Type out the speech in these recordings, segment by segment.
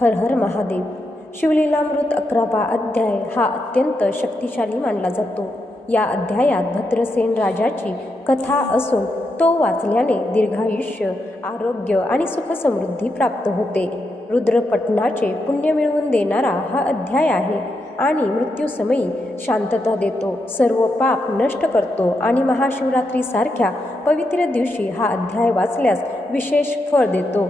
हर हर महादेव. शिवलीलामृत 11वा अध्याय हा अत्यंत शक्तिशाली मानला जातो. या अध्यायात भद्रसेन राजाची कथा असून तो वाचल्याने दीर्घायुष्य, आरोग्य आणि सुखसमृद्धी प्राप्त होते. रुद्रपठणाचे पुण्य मिळवून देणारा हा अध्याय आहे आणि मृत्यूसमयी शांतता देतो, सर्व पाप नष्ट करतो आणि महाशिवरात्रीसारख्या पवित्र दिवशी हा अध्याय वाचल्यास विशेष फळ देतो.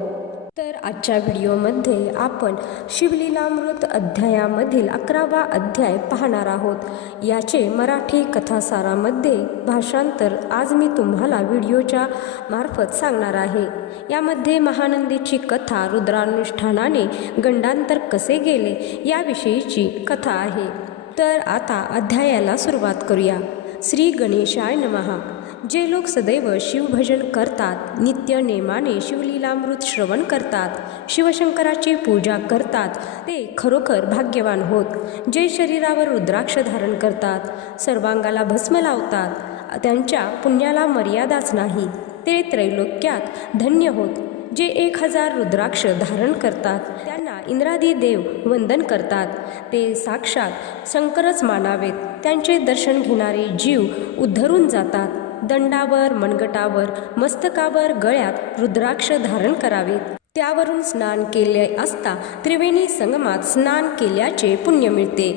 तर आजच्या व्हिडिओमध्ये आपण शिवलीलामृत अध्यायामधील 11वा अध्याय पाहणार आहोत. याचे मराठी कथासारामध्ये भाषांतर आज मी तुम्हाला व्हिडिओच्या मार्फत सांगणार आहे. यामध्ये महानंदीची कथा, रुद्रानुष्ठानाने गंडांतर कसे गेले याविषयीची कथा आहे. तर आता अध्यायाला सुरुवात करूया. श्री गणेशाय नमः. जे लोक सदैव शिवभजन करतात, नित्य नेमाने शिवलीलामृत श्रवण करतात, शिवशंकराची पूजा करतात, ते खरोखर भाग्यवान होत. जे शरीरावर रुद्राक्ष धारण करतात, सर्वांगाला भस्म लावतात, त्यांच्या पुण्याला मर्यादाच नाही, ते त्रैलोक्यात धन्य होत. जे 1000 रुद्राक्ष धारण करतात, त्यांना इंद्रादी देव वंदन करतात, ते साक्षात शंकरच मानावेत. त्यांचे दर्शन घेणारे जीव उद्धरून जातात. दंडावर, मनगटावर, मस्तकावर, गळ्यात रुद्राक्ष धारण करावेत. त्यावरून स्नान केले असता त्रिवेणी संगमात स्नान केल्याचे पुण्य मिळते.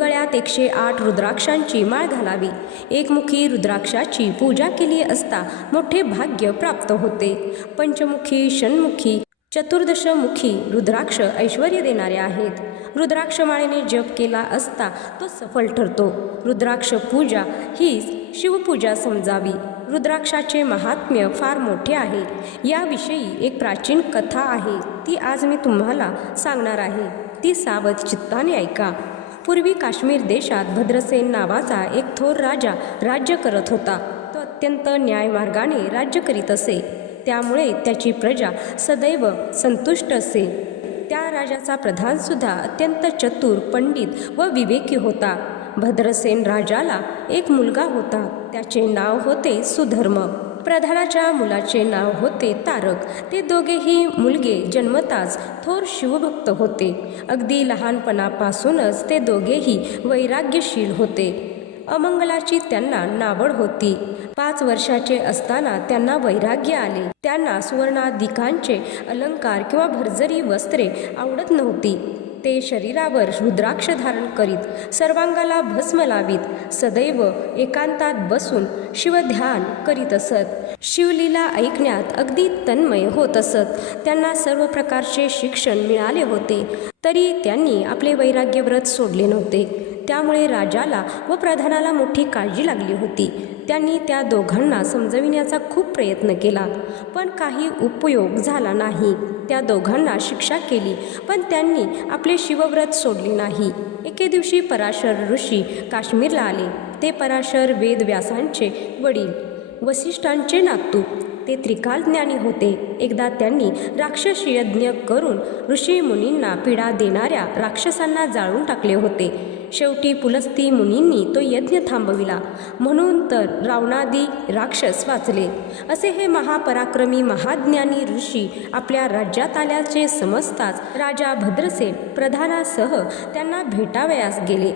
गळ्यात 108 रुद्राक्षांची माळ घालावी. एकमुखी रुद्राक्षाची पूजा केली असता मोठे भाग्य प्राप्त होते. पंचमुखी, षण्मुखी, चतुर्दशमुखी रुद्राक्ष ऐश्वर्य देणारे आहेत. रुद्राक्ष माळेने जप केला असता तो सफल ठरतो. रुद्राक्ष पूजा ही शिवपूजा समजावी. रुद्राक्षाचे महात्म्य फार मोठे आहे. याविषयी एक प्राचीन कथा आहे, ती आज मी तुम्हाला सांगणार आहे. ती सावध चित्ताने ऐका. पूर्वी काश्मीर देशात भद्रसेन नावाचा एक थोर राजा राज्य करत होता. तो अत्यंत न्यायमार्गाने राज्य करीत असे, त्यामुळे त्याची प्रजा सदैव संतुष्ट असे. त्या राजाचा प्रधानसुद्धा अत्यंत चतुर, पंडित व विवेकी होता. भद्रसेन राजाला एक मुलगा होता. त्याचे नाव होते सुधर्म. प्रधानाच्या मुलाचे नाव होते तारक. ते दोघेही मुलगे जन्मताच थोर शिवभक्त होते. अगदी लहानपणापासूनच ते दोघेही वैराग्यशील होते. अमंगलाची त्यांना नावड होती. 5 वर्षाचे असताना त्यांना वैराग्य आले. त्यांना सुवर्णाधिकांचे अलंकार किंवा भरजरी वस्त्रे आवडत नव्हती. ते शरीरावर रुद्राक्ष धारण करीत, सर्वांगाला भस्म लावीत, सदैव एकांतात बसून शिवध्यान करीत असत. शिवलीला ऐकण्यात अगदी तन्मय होत असत. त्यांना सर्व प्रकारचे शिक्षण मिळाले होते, तरी त्यांनी आपले वैराग्य व्रत सोडले नव्हते. त्यामुळे राजाला व प्रधानाला मोठी काळजी लागली होती. त्यांनी त्या दोघांना समजविण्याचा खूप प्रयत्न केला, पण काही उपयोग झाला नाही. त्या दोघांना शिक्षा केली, पण त्यांनी आपले शिवव्रत सोडले नाही. एके दिवशी पराशर ऋषी काश्मीरला आले. ते पराशर वेदव्यासांचे वडील, वसिष्ठांचे नातू. ते त्रिकालज्ञानी होते. एकदा त्यांनी राक्षस यज्ञ करून ऋषी मुनींना पीडा देणाऱ्या राक्षसांना जाळून टाकले होते. शेवटी पुलस्ती मुनींनी तो यज्ञ थांबविला, म्हणून तर रावणादी राक्षस वाचले. असे हे महापराक्रमी महाज्ञानी ऋषी आपल्या राज्यात आल्याचे समजताच राजा भद्रसेन प्रधानासह त्यांना भेटावयास गेले.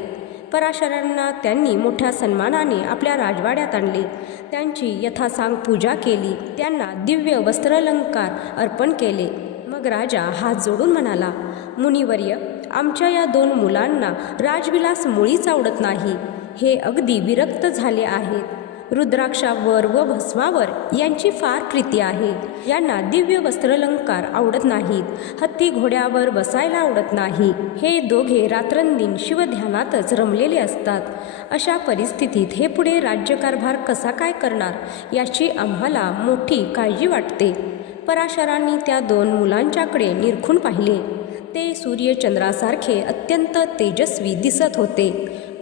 पराशरांना त्यांनी मोठ्या सन्मानाने आपल्या राजवाड्यात आणले. त्यांची यथासांग पूजा केली. त्यांना दिव्य वस्त्रालंकार अर्पण केले. मग राजा हात जोडून म्हणाला, मुनिवर्य, आमच्या या 2 मुलांना राजविलास मुळीच आवडत नाही. हे अगदी विरक्त झाले आहेत. रुद्राक्षावर व भस्मावर यांची फार प्रीती आहे. यांना दिव्य वस्त्रालंकार आवडत नाहीत. हत्ती घोड्यावर बसायला आवडत नाही. हे दोघे रात्रंदिन शिवध्यानातच रमलेले असतात. अशा परिस्थितीत हे पुढे राज्यकारभार कसा काय करणार याची आम्हाला मोठी काळजी वाटते. पराशरांनी त्या 2 मुलांच्याकडे निरखून पाहिले. ते सूर्यचंद्रासारखे अत्यंत तेजस्वी दिसत होते.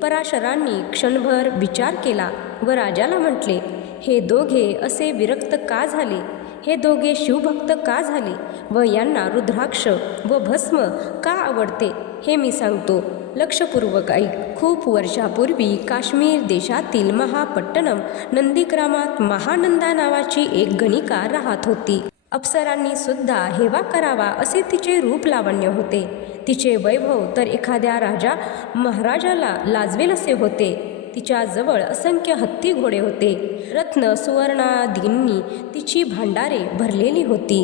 पराशरांनी क्षणभर विचार केला व राजाला म्हटले, हे दोघे असे विरक्त का झाले? हे दोघे शिवभक्त का झाले व यांना रुद्राक्ष व भस्म का आवडते हे मी सांगतो. लक्षपूर्वक ऐक. खूप वर्षापूर्वी काश्मीर देशातील महापट्टणम नंदीग्रामात महानंदा नावाची एक गणिका राहत होती. अप्सरांनी सुद्धा हेवा करावा असे तिचे रूप लावण्य होते. तिचे वैभव तर एखाद्या राजा महाराजाला लाजवेल असे होते. तिच्याजवळ असंख्य हत्ती घोडे होते. रत्न सुवर्णादींनी तिची भांडारे भरलेली होती.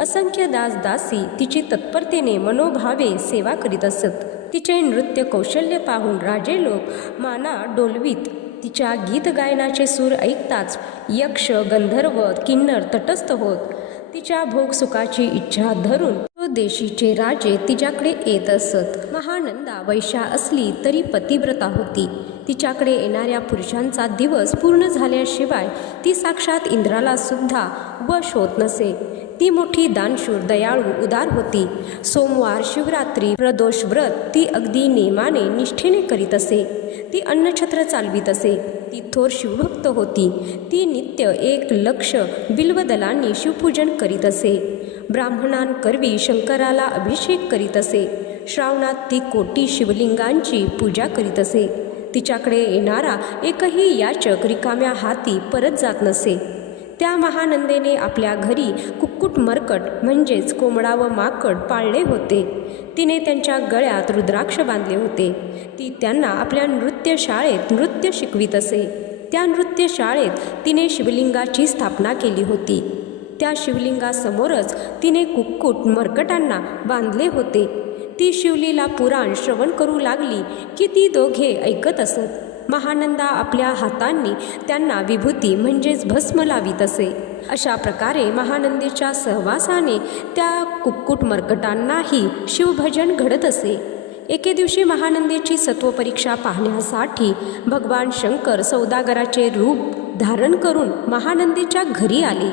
असंख्य दासदासी तिची तत्परतेने मनोभावे सेवा करीत असत. तिचे नृत्य कौशल्य पाहून राजे लोक माना डोलवीत. तिच्या गीत गायनाचे सूर ऐकताच यक्ष गंधर्व किन्नर तटस्थ होत. तिच्या भोग सुखाची इच्छा धरून देशीचे राजे तिच्याकडे येत असत. महानंदा वैश्या असली तरी पतिव्रता होती. तिच्याकडे येणाऱ्या पुरुषांचा दिवस पूर्ण झाल्याशिवाय ती साक्षात इंद्राला सुद्धा वश होत नसे. ती मोठी दानशूर दयाळू उदार होती. सोमवार शिवरात्री प्रदोष व्रत ती अगदी नेमाने निष्ठेने करीत असे. ती अन्नछत्र चालवीत असे. ती थोर शिवभक्त होती. ती नित्य 1,00,000 बिल्वदलांनी शिवपूजन करीत असे. ब्राह्मणांकरवी शंकराला अभिषेक करीत असे. श्रावणात ती कोटी शिवलिंगांची पूजा करीत असे. तिच्याकडे येणारा एकही याचक रिकाम्या हाती परत जात नसे. त्या महानंदेने आपल्या घरी कुक्कुट मरकट म्हणजेच कोंबडा व माकड पाळले होते. तिने त्यांच्या गळ्यात रुद्राक्ष बांधले होते. ती त्यांना आपल्या नृत्यशाळेत नृत्य शिकवित असे. त्या नृत्यशाळेत तिने शिवलिंगाची स्थापना केली होती. त्या शिवलिंगासमोरच तिने कुक्कुट मरकटांना बांधले होते. ती शिवलीला पुराण श्रवण करू लागली की ती दोघे ऐकत असत. महानंदा आपल्या हातांनी त्यांना विभूती म्हणजेच भस्म लावित असे. अशा प्रकारे महानंदेच्या सहवासाने त्या कुक्कुट मरकटांनाही शिवभजन घडत असे. एके दिवशी महानंदेची सत्वपरीक्षा पाहण्यासाठी भगवान शंकर सौदागराचे रूप धारण करून महानंदेच्या घरी आले.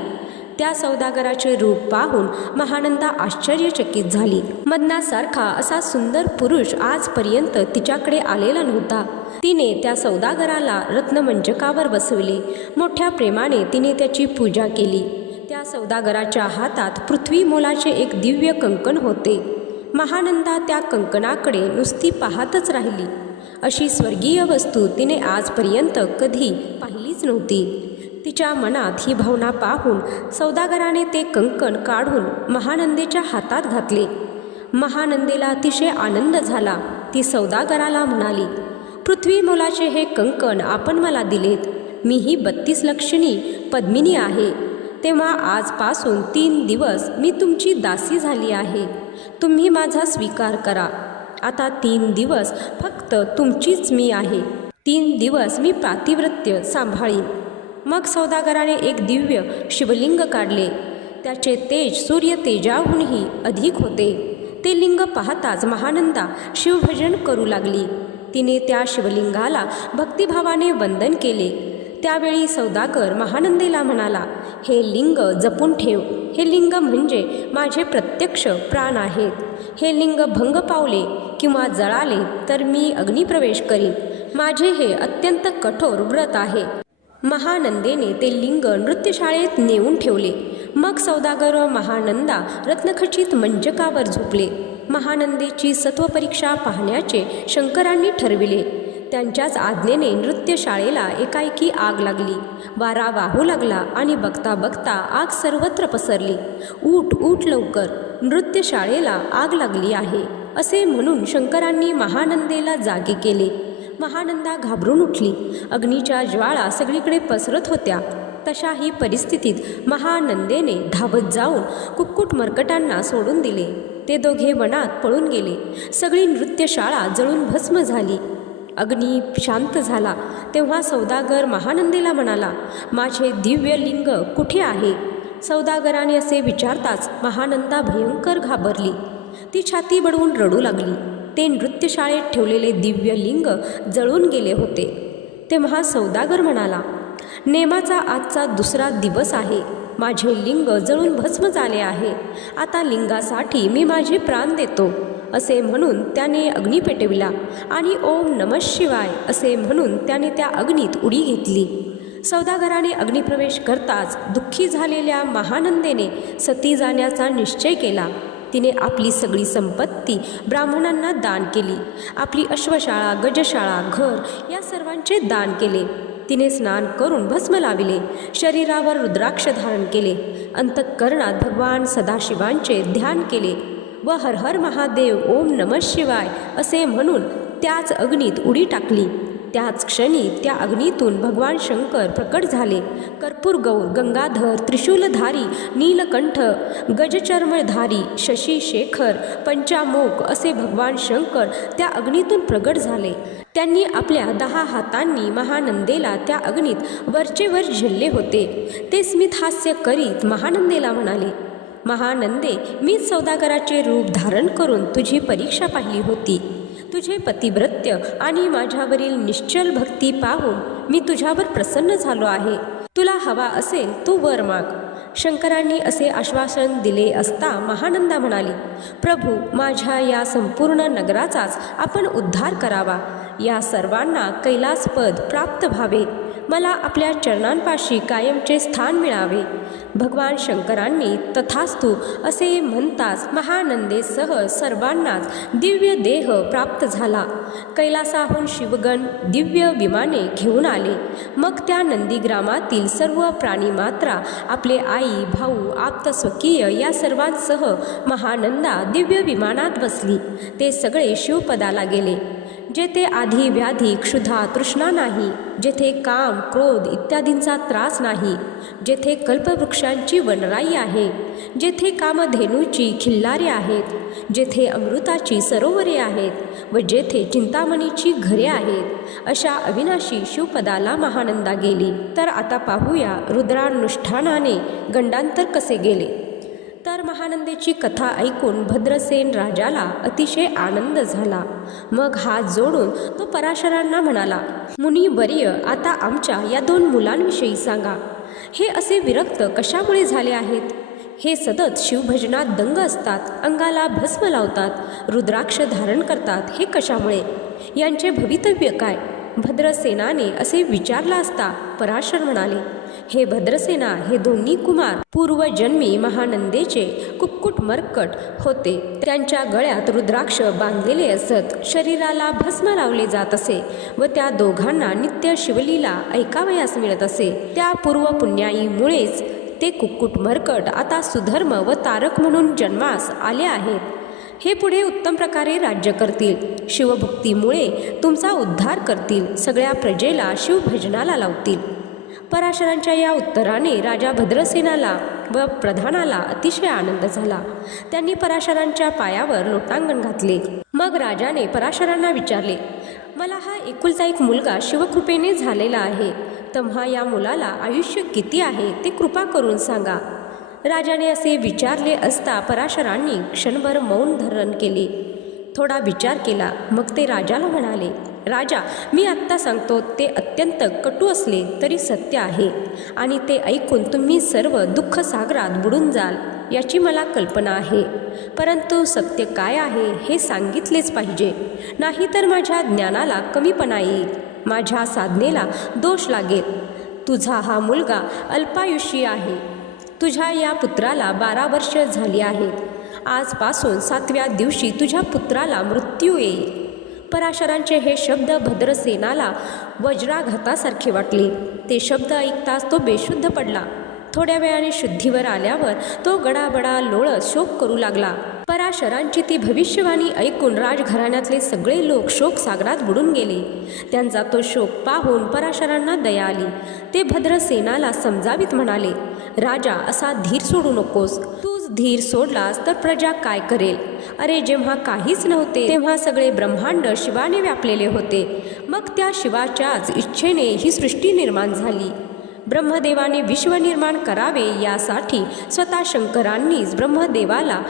त्या सौदागराचे रूप पाहून महानंदा आश्चर्यचकित झाली. मदनासारखा असा सुंदर पुरुष आजपर्यंत तिच्याकडे आलेला नव्हता. तिने त्या सौदागराला रत्नमंजकावर बसविले. मोठ्या प्रेमाने तिने त्याची पूजा केली. त्या सौदागराच्या हातात पृथ्वी मोलाचे एक दिव्य कंकण होते. महानंदा त्या कंकणाकडे नुसती पाहतच राहिली. अशी स्वर्गीय वस्तू तिने आजपर्यंत कधी पाहिलीच नव्हती. तिच्या मनात ही भावना पाहून सौदागराने ते कंकण काढून महानंदेच्या हातात घातले. महानंदेला अतिशय आनंद झाला. ती सौदागराला म्हणाली, पृथ्वी मोलाचे हे कंकण आपण मला दिलेत. मी ही 32 लक्षणी पद्मिनी आहे. तेव्हा आजपासून 3 दिवस मी तुमची दासी झाली आहे. तुम्ही माझा स्वीकार करा. आता 3 दिवस फक्त तुमचीच मी आहे. 3 दिवस मी पातिव्रत्य सांभाळीन. मग सौदागराने एक दिव्य शिवलिंग काढले. त्याचे तेज सूर्य तेजाहूनही अधिक होते. ते लिंग पाहताच महानंदा शिवभजन करू लागली. तिने त्या शिवलिंगाला भक्तिभावाने वंदन केले. त्यावेळी सौदागर महानंदेला म्हणाला, हे लिंग जपून ठेव. हे लिंग म्हणजे माझे प्रत्यक्ष प्राण आहेत. हे लिंग भंग पावले किंवा जळाले तर मी अग्निप्रवेश करीन. माझे हे अत्यंत कठोर व्रत आहे. महानंदेने ते लिंग नृत्यशाळेत नेऊन ठेवले. मग सौदागर व महानंदा रत्नखचित मंचकावर झोपले. महानंदेची सत्वपरीक्षा पाहण्याचे शंकरांनी ठरविले. त्यांच्याच आज्ञेने नृत्यशाळेला एकाएकी आग लागली. वारा वाहू लागला आणि बघता बघता आग सर्वत्र पसरली. उठ उठ लवकर, नृत्यशाळेला आग लागली आहे असे म्हणून शंकरांनी महानंदेला जागे केले. महानंदा घाबरून उठली. अग्नीच्या ज्वाळा सगळीकडे पसरत होत्या. तशाही परिस्थितीत महानंदेने धावत जाऊन कुक्कुट मरकटांना सोडून दिले. ते दोघे वनात पळून गेले. सगळी नृत्यशाळा जळून भस्म झाली. अग्नी शांत झाला तेव्हा सौदागर महानंदेला म्हणाला, माझे दिव्य लिंग कुठे आहे? सौदागराने असे विचारताच महानंदा भयंकर घाबरली. ती छाती बडवून रडू लागली. ते नृत्यशाळेत ठेवलेले दिव्य लिंग जळून गेले होते. तेव्हा सौदागर म्हणाला, नेमाचा आजचा दुसरा दिवस आहे. माझे लिंग जळून भस्म झाले आहे. आता लिंगासाठी मी माझे प्राण देतो असे म्हणून त्याने अग्नी पेटविला आणि ओम नमः शिवाय असे म्हणून त्याने त्या अग्नीत उडी घेतली. सौदागराने अग्निप्रवेश करताच दुःखी झालेल्या महानंदेने सती जाण्याचा निश्चय केला. तिने आपली सगळी संपत्ती ब्राह्मणांना दान केली. आपली अश्वशाळा, गजशाळा, घर या सर्वांचे दान केले. तिने स्नान करून भस्म लाविले, शरीरावर रुद्राक्ष धारण केले, अंतःकरणात भगवान सदाशिवांचे ध्यान केले व हर हर महादेव ओम नमः शिवाय असे म्हणून त्याच अग्नीत उडी टाकली. त्याच क्षणी त्या अग्नीतून भगवान शंकर प्रकट झाले. कर्पूर गौर, गंगाधर, त्रिशूलधारी, नीलकंठ, गजचर्मधारी, शशी शेखर, पंचामोक असे भगवान शंकर त्या अग्नीतून प्रगट झाले. त्यांनी आपल्या 10 हातांनी महानंदेला त्या अग्नीत वरचेवर झेलले होते. ते स्मितहास्य करीत महानंदेला म्हणाले, महानंदे, मीच सौदागराचे रूप धारण करून तुझी परीक्षा पाहिली होती. तुझे पतिव्रत्य आणि माझ्यावरील निश्चल भक्ती पाहून मी तुझ्यावर प्रसन्न झालो आहे. तुला हवा असेल तू वर माग. शंकरांनी असे आश्वासन दिले असता महानंदा म्हणाली, प्रभू, माझ्या या संपूर्ण नगराचाच आपण उद्धार करावा. या सर्वांना कैलासपद प्राप्त व्हावे. मला आपल्या चरणांपाशी कायमचे स्थान मिळावे. भगवान शंकरांनी तथास्तु असे म्हणताच महानंदेसह सर्वांनाच दिव्य देह प्राप्त झाला. कैलासाहून शिवगण दिव्य विमाने घेऊन आले. मग त्या नंदीग्रामातील सर्व प्राणीमात्रा आपले आई, भाऊ, आप्तस्वकीय या सर्वांसह महानंदा दिव्य विमानात बसली. ते सगळे शिवपदाला गेले. जेथे आधी व्याधी, क्षुधा, तृष्णा नाही, जेथे काम, क्रोध इत्यादींचा त्रास नाही, जेथे कल्पवृक्षांची वनराई आहे, जेथे कामधेनूची खिल्लारे आहेत, जेथे अमृताची सरोवरे आहेत व जेथे चिंतामणीची घरे आहेत, अशा अविनाशी शिवपदाला महानंदा गेली. तर आता पाहूया रुद्रानुष्ठानाने गंडांतर कसे गेले. तर महानंदेची कथा ऐकून भद्रसेन राजाला अतिशय आनंद झाला. मग हात जोडून तो पराशरांना म्हणाला, मुनिवर्य, आता आमच्या या 2 मुलांविषयी सांगा. हे असे विरक्त कशामुळे झाले आहेत? हे सतत शिवभजनात दंग असतात, अंगाला भस्म लावतात, रुद्राक्ष धारण करतात. हे कशामुळे? यांचे भवितव्य काय? भद्रसेनाने असे विचारला असता पराशर म्हणाले, हे भद्रसेना, हे दोन्ही कुमार पूर्वजन्मी महानंदेचे कुक्कुट मर्कट होते. त्यांच्या गळ्यात रुद्राक्ष बांधलेले असत, शरीराला भस्म लावले जात असे व त्या दोघांना नित्य शिवलीला ऐकावयास मिळत असे. त्या पूर्वपुण्याईमुळेच ते कुक्कुट मर्कट आता सुधर्म व तारक म्हणून जन्मास आले आहेत. हे पुढे उत्तम प्रकारे राज्य करतील, शिवभक्तीमुळे तुमचा उद्धार करतील, सगळ्या प्रजेला शिवभजनाला लावतील. पराशरांच्या या उत्तराने राजा भद्रसेनाला व प्रधानाला अतिशय आनंद झाला. त्यांनी पराशरांच्या पायावर लोटांगण घातले. मग राजाने पराशरांना विचारले, मला हा एकुलता एक मुलगा शिवकृपेने झालेला आहे. तुम्हा या मुलाला आयुष्य किती आहे ते कृपा करून सांगा. राजाने असे विचारले असता पराशरांनी क्षणभर मौन धारण केले. थोडा विचार केला. मग ते राजाला म्हणाले, राजा, मी आत्ता सांगतो ते अत्यंत कटू असले तरी सत्य आहे आणि ते ऐकून तुम्ही सर्व दुःख सागरात बुडून जाल याची मला कल्पना आहे. परंतु सत्य काय आहे हे सांगितलेच पाहिजे, नाहीतर माझ्या ज्ञानाला कमीपणा येईल, माझ्या साधनेला दोष लागेल. तुझा हा मुलगा अल्पायुषी आहे. तुझ्या या पुत्राला 12 वर्ष झाली आहेत. आजपासून 7व्या दिवशी तुझ्या पुत्राला मृत्यू येईल. पराशरांचे हे शब्द भद्रसेनाला वज्राघातासारखे वाटले. ते शब्द ऐकताच तो बेशुद्ध पडला. थोड्या वेळाने शुद्धीवर आल्यावर तो गडाबडा लोळत शोक करू लागला. पराशरांची ती भविष्यवाणी ऐकून राजघराण्यातले सगळे लोक शोकसागरात बुडून गेले. त्यांचा तो शोक पाहून पराशरांना दया आली. ते भद्रसेनाला समजावीत म्हणाले, राजा, असा धीर सोडू नकोस. तूच धीर सोडलास तर प्रजा काय करेल? अरे, जेव्हा काहीच नव्हते तेव्हा सगळे ब्रह्मांड शिवाने व्यापलेले होते. मग त्या शिवाच्याच इच्छेने ही सृष्टी निर्माण झाली. ब्रह्मदेवाने विश्व निर्माण करावे यासाठी स्वतः शंकरांनीच ब्रह्मदेवाला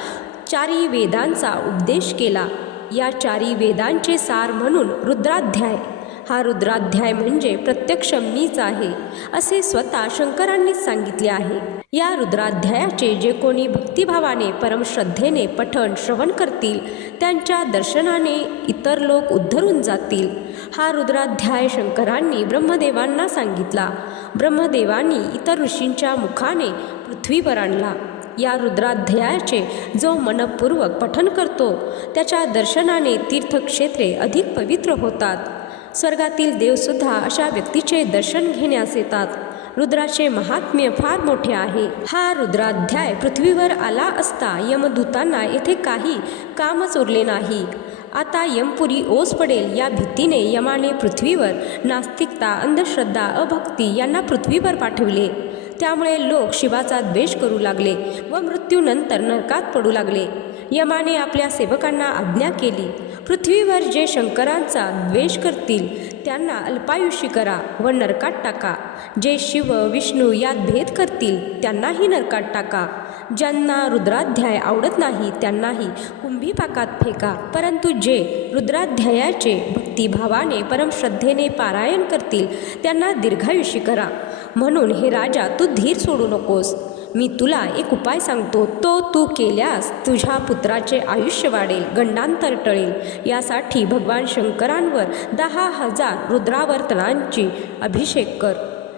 4 वेदांचा उपदेश केला. या 4 वेदांचे सार म्हणून रुद्राध्याय. हा रुद्राध्याय म्हणजे प्रत्यक्ष मीच आहे असे स्वतः शंकरांनीच सांगितले आहे. या रुद्राध्यायाचे जे कोणी भक्तिभावाने परमश्रद्धेने पठण श्रवण करतील त्यांच्या दर्शनाने इतर लोक उद्धरून जातील. हा रुद्राध्याय शंकरांनी ब्रह्मदेवांना सांगितला. ब्रह्मदेवांनी इतर ऋषींच्या मुखाने पृथ्वीवर आणला. या रुद्राध्यायाचे जो मनपूर्वक पठन करतो त्याच्या दर्शनाने तीर्थक्षेत्रे अधिक पवित्र होतात. स्वर्गातील देवसुद्धा अशा व्यक्तीचे दर्शन घेण्यास येतात. रुद्राचे महात्म्य फार मोठे आहे. हा रुद्राध्याय पृथ्वीवर आला असता यमदूतांना येथे काही कामच उरले नाही. आता यमपुरी ओस पडेल या भीतीने यमाने पृथ्वीवर नास्तिकता, अंधश्रद्धा, अभक्ती यांना पृथ्वीवर पाठविले. त्यामुळे लोक शिवाचा द्वेष करू लागले व मृत्यूनंतर नरकात पडू लागले. यमाने आपल्या सेवकांना आज्ञा केली, पृथ्वीवर जे शंकरांचा द्वेष करतील त्यांना अल्पायुषी करा व नरकात टाका. जे शिव विष्णू यात भेद करतील त्यांनाही नरकात टाका. ज्यांना रुद्राध्याय आवडत नाही त्यांनाही कुंभीपाकात फेका. परंतु जे रुद्राध्यायाचे भक्तिभावाने परमश्रद्धेने पारायण करतील त्यांना दीर्घायुषी करा. म्हणून हे राजा, तू धीर सोडू नकोस. मी तुला एक उपाय सांगतो, तो तू केल्यास तुझ्या पुत्राचे आयुष्य वाढेल, गंडांतर टळेल. यासाठी भगवान शंकरांवर 10,000 रुद्रावर्तनांची अभिषेक कर.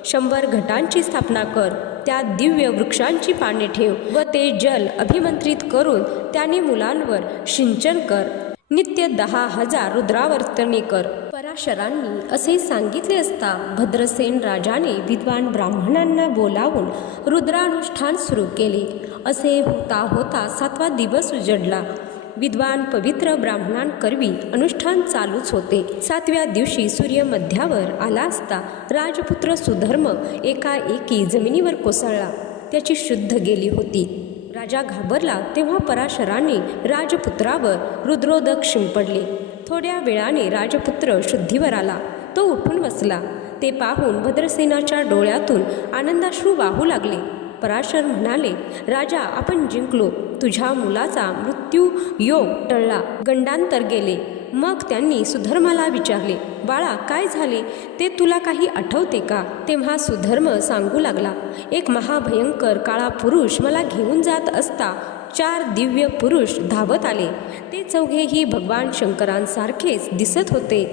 100 घटांची स्थापना कर. त्यात दिव्य वृक्षांची पाने ठेव व ते जल अभिमंत्रित करून त्याने मुलांवर सिंचन कर. नित्य 10,000 रुद्रावर्तने कर. पराशरांनी असे सांगितले असता भद्रसेन राजाने विद्वान ब्राह्मणांना बोलावून रुद्रानुष्ठान सुरू केले. असे होता होता 7वा दिवस उजडला. विद्वान पवित्र ब्राह्मणांकरवी अनुष्ठान चालूच होते. 7व्या दिवशी सूर्य मध्यावर आला असता राजपुत्र सुधर्म एकाएकी जमिनीवर कोसळला. त्याची शुद्ध गेली होती. राजा घाबरला. तेव्हा पराशरांनी राजपुत्रावर रुद्रोदक शिंपडले. थोड्या वेळाने राजपुत्र शुद्धीवर आला. तो उठून बसला. ते पाहून भद्रसेनाच्या डोळ्यातून आनंदाश्रू वाहू लागले. पराशर म्हणाले, राजा, आपण जिंकलो. तुझ्या मुलाचा मृत्यू योग टळला, गंडांतर गेले. मग त्यांनी सुधर्माला विचारले, बाळा, काय झाले ते तुला काही आठवते का? तेव्हा सुधर्म सांगू लागला, एक महाभयंकर काळा पुरुष मला घेऊन जात असता 4 दिव्य पुरुष धावत आले. ते चौघेही भगवान शंकरांसारखेच दिसत होते.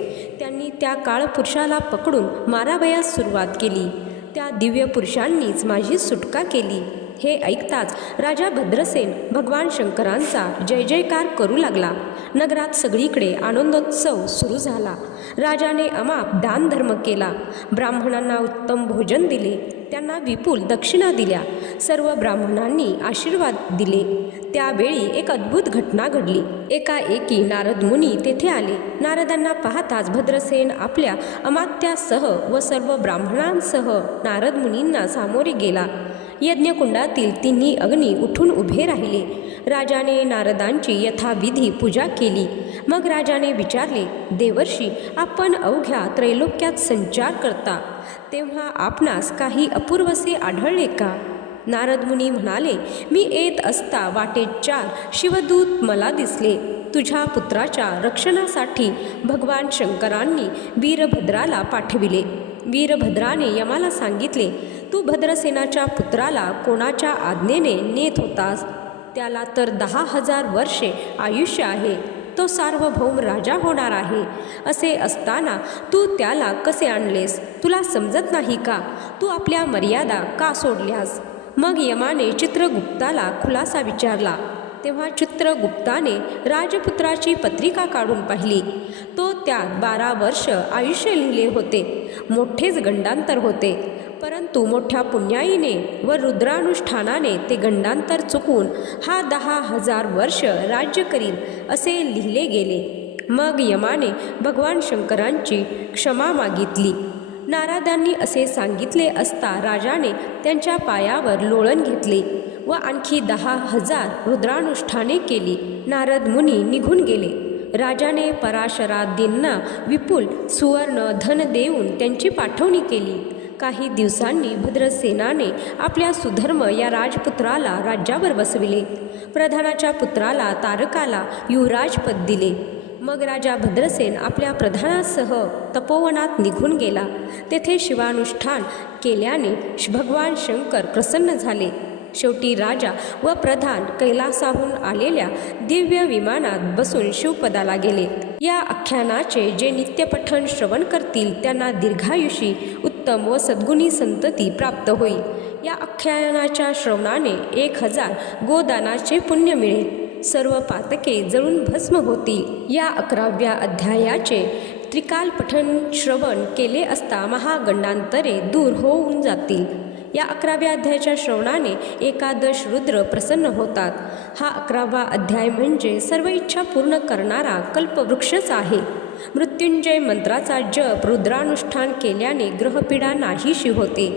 त्यांनी त्या काळपुरुषाला पकडून मारावयास सुरुवात केली. त्या दिव्य पुरुषांनीच माझी सुटका केली. हे ऐकताच राजा भद्रसेन भगवान शंकरांचा जय जयकार करू लागला. नगरात सगळीकडे आनंदोत्सव सुरू झाला. राजाने अमाप दानधर्म केला. ब्राह्मणांना उत्तम भोजन दिले. त्यांना विपुल दक्षिणा दिल्या. सर्व ब्राह्मणांनी आशीर्वाद दिले. त्यावेळी एक अद्भुत घटना घडली. एकाएकी नारद मुनी तेथे आले. नारदांना पाहताच भद्रसेन आपल्या अमात्यासह व सर्व ब्राह्मणांसह नारद मुनींना सामोरे गेला. यज्ञकुंडातील तिन्ही अग्नी उठून उभे राहिले. राजाने नारदांची यथाविधी पूजा केली. मग राजाने विचारले, देवर्षी, आपण अवघ्या त्रैलोक्यात संचार करता, तेव्हा आपणास काही अपूर्वसे आढळले का? नारद मुनी म्हणाले, मी येत असता वाटेत 4 शिवदूत मला दिसले. तुझ्या पुत्राच्या रक्षणासाठी भगवान शंकरांनी वीरभद्राला पाठविले. वीरभद्राने यमाला सांगितले, तू भद्रसेनाच्या पुत्राला कोणाच्या आज्ञेने नेत होतास? त्याला तर 10,000 वर्षे आयुष्य आहे. तो सार्वभौम राजा होणार आहे. असे असताना तू त्याला कसे आणलेस? तुला समजत नाही का? तू आपल्या मर्यादा का सोडल्यास? मग यमाने चित्रगुप्ताला खुलासा विचारला. तेव्हा चित्रगुप्ताने राजपुत्राची पत्रिका काढून पाहिली. तो त्यात 12 वर्ष आयुष्य लिहिले होते. मोठेच गंडांतर होते. परंतु मोठ्या पुण्याईने व रुद्रानुष्ठानाने ते गंडांतर चुकून हा 10,000 वर्ष राज्य करील असे लिहिले गेले. मग यमाने भगवान शंकरांची क्षमा मागितली. नारदांनी असे सांगितले असता राजाने त्यांच्या पायावर लोळण घेतले व आणखी 10,000 रुद्रानुष्ठाने केली. नारद मुनी निघून गेले. राजाने पराशरादींना विपुल सुवर्ण धन देऊन त्यांची पाठवणी केली. काही दिवसांनी भद्रसेनाने आपल्या सुधर्म या राजपुत्राला राज्यावर बसविले. प्रधानाच्या पुत्राला तारकाला युवराजपद दिले. मग राजा भद्रसेन आपल्या प्रधानासह तपोवनात निघून गेला. तेथे शिवानुष्ठान केल्याने भगवान शंकर प्रसन्न झाले. शेवटी राजा व प्रधान कैलासाहून आलेल्या दिव्य विमानात बसून शिवपदाला गेले. या आख्यानाचे जे नित्यपठण श्रवण करतील त्यांना दीर्घायुषी उत्तम व सद्गुणी संतती प्राप्त होईल. या आख्यानाच्या श्रवणाने 1000 गोदानाचे पुण्य मिळेल. सर्व पातके जळून भस्म होतील। या 11व्या अध्यायाचे त्रिकाल पठन श्रवण केले असता महागंडांतरे दूर होऊन जातील। या 11व्या अध्यायाच्या श्रवणाने एकादश रुद्र प्रसन्न होतात। हा 11वा अध्याय म्हणजे सर्व इच्छा पूर्ण करणारा कल्पवृक्षच आहे। मृत्युंजय मंत्राचा जप रुद्रानुष्ठान केल्याने ग्रहपीडा नाहीशी होते,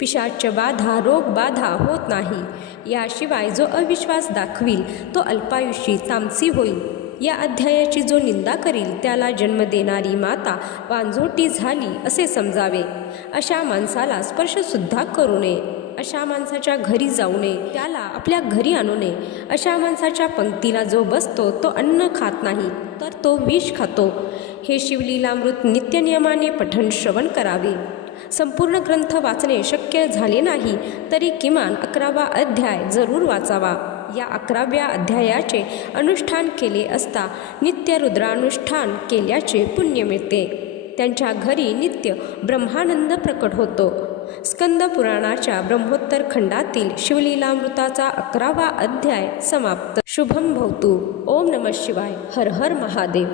पिशाच बाधा रोग बाधा होत नाही। याशिवाय जो अविश्वास दाखवील तो अल्पायुषी तामसी होईल। या अध्यायाची जो निंदा करील त्याला जन्म देणारी माता वांझोटी झाली असे समजावे। अशा माणसाला स्पर्शसुद्धा करू नये, अशा माणसाच्या घरी जाऊ नये, त्याला आपल्या घरी आणू नये। अशा माणसाच्या पंक्तीला जो बसतो तो अन्न खात नाही तर तो विष खातो। हे शिवलीलामृत नित्यनियमाने पठण श्रवण करावे। संपूर्ण ग्रंथ वाचणे शक्य झाले नाही तरी किमान 11वा अध्याय जरूर वाचावा। या 11व्या अध्यायाचे अनुष्ठान केले असता नित्य रुद्रानुष्ठान केल्याचे पुण्य मिळते। त्यांच्या घरी नित्य ब्रह्मानंद प्रकट होतो। स्कंद पुराणाच्या ब्रह्मोत्तर खंडातील शिवलीलामृताचा 11वा अध्याय समाप्त। शुभम भवतु। ओम नमः शिवाय। हर हर महादेव।